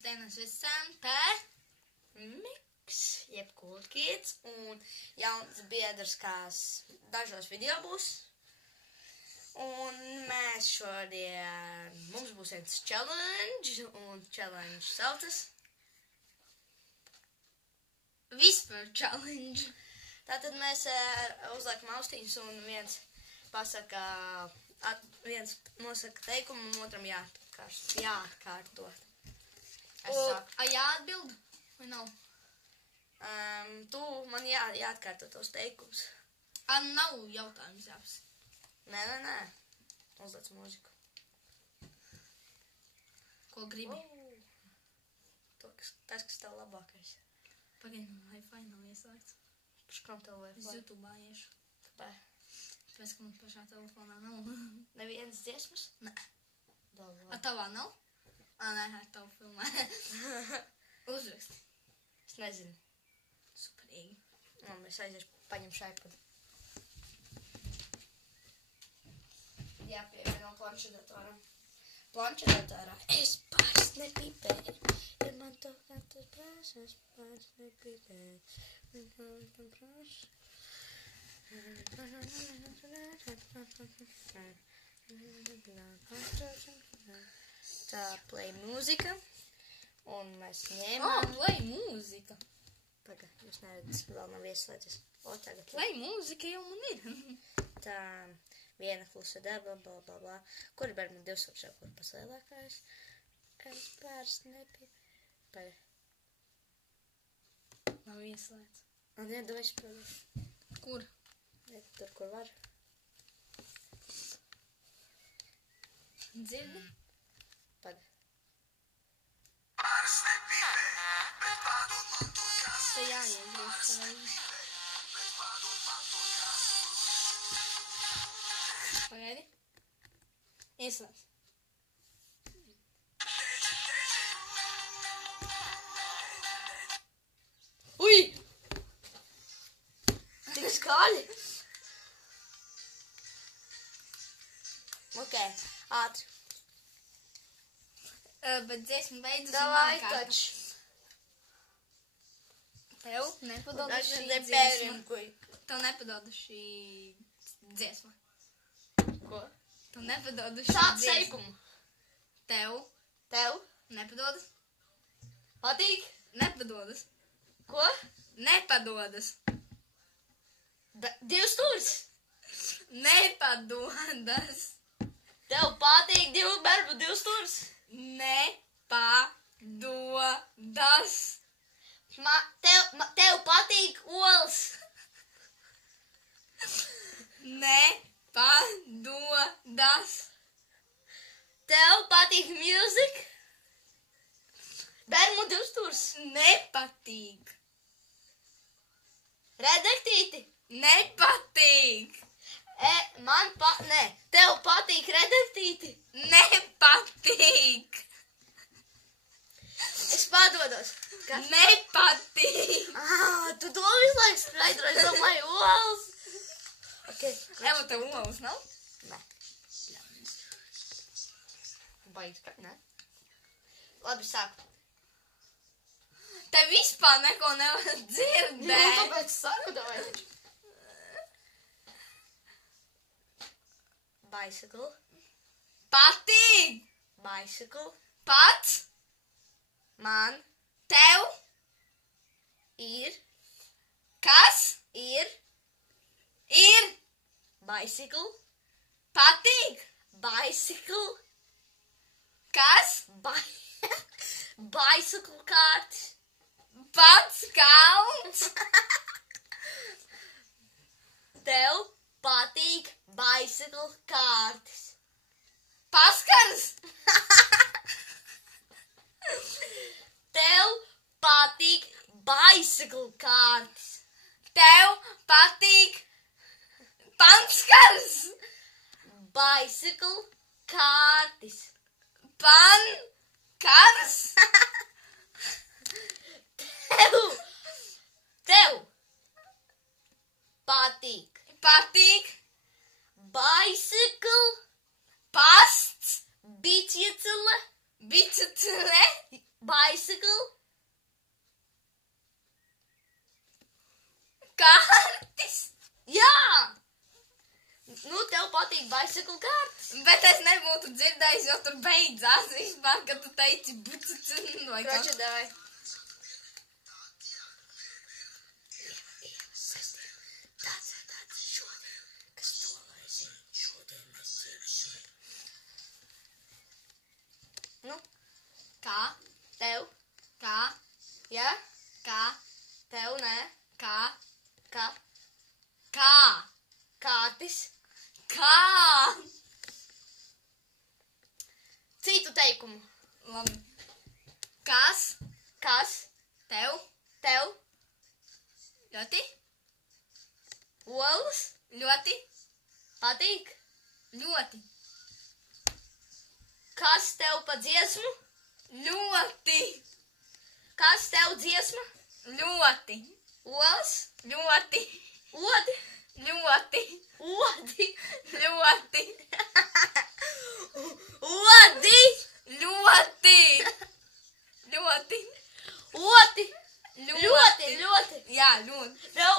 Dienas visiem par Miks, jeb Cool Kids, un jauns biedrs, kas dažos video būs. Un mēs šodien, mums būs viens challenge, un challenge saucas Whisper Challenge. Tātad mēs uzliekam austiņus un viens pasaka, viens nosaka teikumu un otram jāatkārto. Jāatbild vai nav? Tu man jāatkārto tos teikumus. Nav jautājums jāpasaka. Nē. Uzliec mūziku. Ko gribi? Tas, kas tev labākais. Pagaid, man Wi-Fi nav ieslēgts. Paš kam tev Wi-Fi? Es YouTube'ā iešu. Kāpēc? Tāpēc, ka man pašā telefonā nav. Nevienas dziesmas? Nē. A tavā nav? Nē, ar tavu filmē. Uzraksti. Es nezinu. Superīgi. Mēs aiziešu paņemšu iPad. Jāpievieno planšetdatorā. Planšetdatorā es pāris nepīpēju. Ir man to, kā tas prasas, pāris nepīpēju. Tā, play mūzika. Un mēs ņēmām... Play mūzika. Pagad, jūs neredzat, vēl nav ieslēdzis. Tagad. Play mūzika jau man ir. Tā, viena klusa daba, blablabla. Kur ir bērnu 200, kur paslielākais? Es pāris nepīpēju. Pagad. Nav ieslēdz. Nē, doši pagad. Kur? Tur, kur var. Dzirdi? Pagad. Te jāiegūst pareizi. Pagaidi. Ieslēdz. Ui! Tik skaļi! Ok, ātri. Bet dziesma beidzas. Davai taču. Tev nepadoda šī dziesma. Tev nepadoda šī dziesma. Ko? Tev nepadoda šī dziesma. Sāc teikumu. Tev nepadodas. Patīk? Nepadodas. Ko? Nepadodas. Divs stūris? Nepadodas. Tev patīk divs stūris? Nepadodas. Tev patīk olas? Nepadodas. Tev patīk music? Bermudu stūrs? Nepatīk. Redaktīti? Nepatīk. Nē. Tev patīk redaktīti? Nepatīk. Es padodos. Kas? Nepatīk. Tu to visu laiku skaidroji, domāju, olas. Okay. Eva, tev olas nav? Nē. Baigs, ka? Nē. Labi, sāku. Te vispār neko nevar dzirdēt. Tāpēc sarunāju. Bicycle. Patīk. Bicycle. Pats. Man. Tev. Ir. Kas? Ir. Bicycle. Patīk. Bicycle. Kas? Bicycle kārtas. Pats kalns. Tev patīk bicycle kārtas. Paskars. Tev patīk bicycle kārtas. Tev patīk panskars. Bicycle kārtas. Pankars. Tev patīk bicycle, pasts, bicicle, bicycle, Kārtis! Jā! Nu, tev patīk bicycle kārtas. Bet es nebūtu dzirdējis, jo tur beidzās vispār, kad tu teici bucicin vai kā. Kroči, davai. Nu, Kā? tev, Kā? ja? Kā? Tev, nē. Kā? Kā? Kā? Kārtis. Kā? Citu teikumu. Labi. Kas? Kas Tev? tev Ļoti? olas Ļoti? patīk? Ļoti? Kas tev pa dziesmu? Ļoti? Kas tev dziesma? Ļoti? Olas? Ļoti? Odi? Ļoti? Odi? Ļoti? Odi? Ļoti? Ļoti? Oti? Ļoti, ļoti. Jā, ļoti. Tev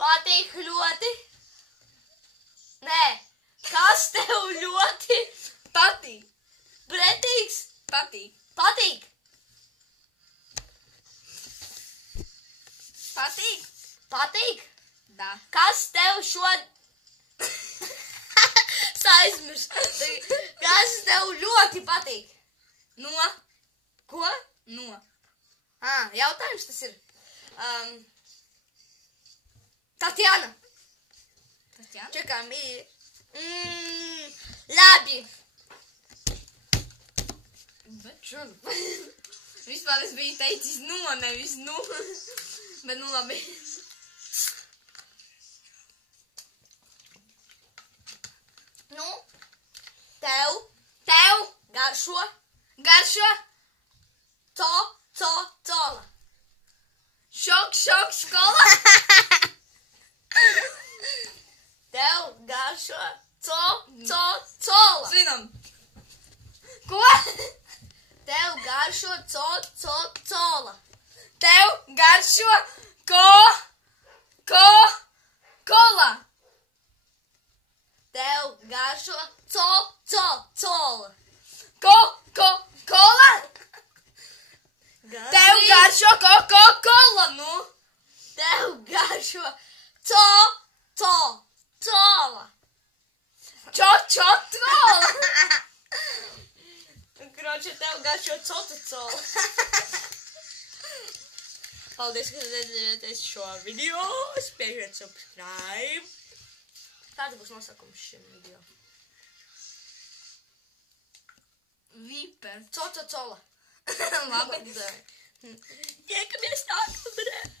patīk ļoti? Nē. Kas tev ļoti Patīk. pretīgs? Patīk. Patīk. Patīk? Patīk. Da. Kas tev aizmirst? Kas tev ļoti patīk? No? Ko? No. Jautājums tas ir. Tatjana. Tatjana? Čekām. Labi. Bet šurp. Vispār es biju teicis no, nevis nu. Bet nu labi. Nu, tev Tev garšo garšo cola. šok skola. Tev garšo cola. Zinām. Ko? Tev garšo cola. Tev garšo kola. Tev garšo cola. Kola. Tev garšo kola, nu. Tev garšo cola. Trola. Kroči, tev garšo cola. Paldies, ka redzējāties šo video. Spiežiet subscribe. Kāds būs nosakums šim video? Viper. Cola. Labi. Tiekamies nākamreiz.